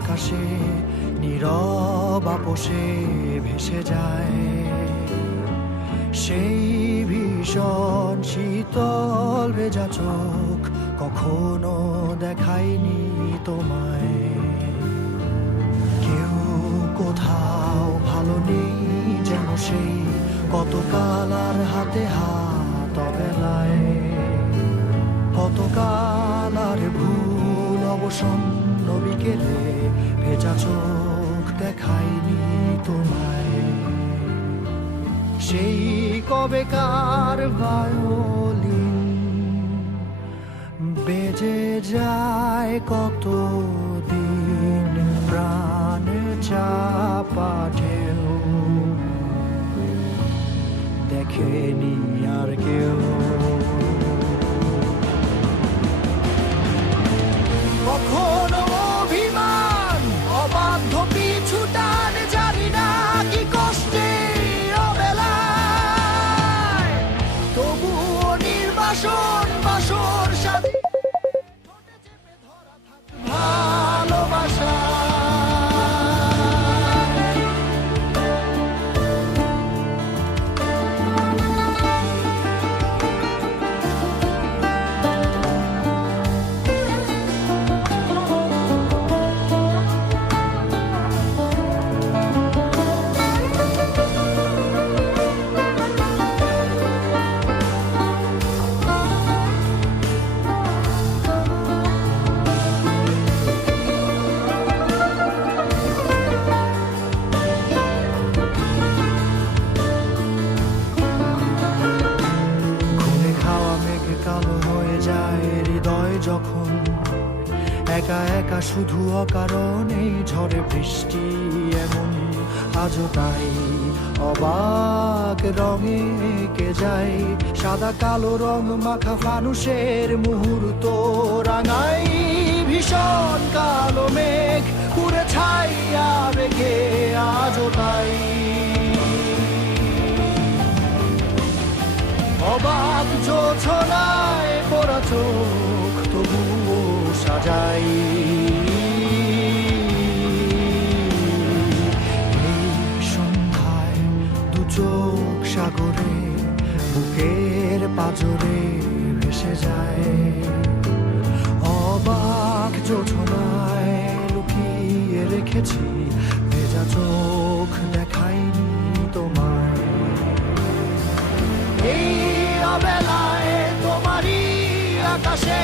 আকাশে নীরব আপোষে ভেসে যায়। সেই ভীষণ শীতল ভেজা চোখ কখনো দেখায়নি তোমায়। কেউ কোথাও ভালো নেই যেন সেই কতকাল আর হাতে হাত অবেলায়। কতকাল আর ভুল অবসন্ন বিকেলে ভেজা চোখ দেখায়নি তোমায়। সেই কবেকার ভায়োলিন বেজে যায় কত দিন প্রাণ চাপা ঢেউ দেখেনি আর কেউ। কখনো অভিমান অবাধ্য পিছু টান জানি না কি কষ্টে অবেলায়, তবুও নির্বাসন বাসর সাথে ভালোবাসা। কালো হয়ে যায় হৃদয় যখন একা একা শুধু অকারণে ঝড়ে বৃষ্টি এমন আজও তাই অবাক রঙে এঁকে যায়। সাদা কালো রং মাখা ফানুষের মুহূর্ত রাঙাই ভীষণ কালো মেঘ পুরে ছাইয়া বেগে আজও তাই। অবাক জোছনায় পড়া চোখ তবুও সাজাই। এই সন্ধ্যায় দু চোখ সাগরে বুকের পাজরে ভেসে যায়। অবাক জোছনায় লুকিয়ে রেখেছি ভেজা চোখ দেখাইনি তোমায়। এই অবেলায় তোমারই আকাশে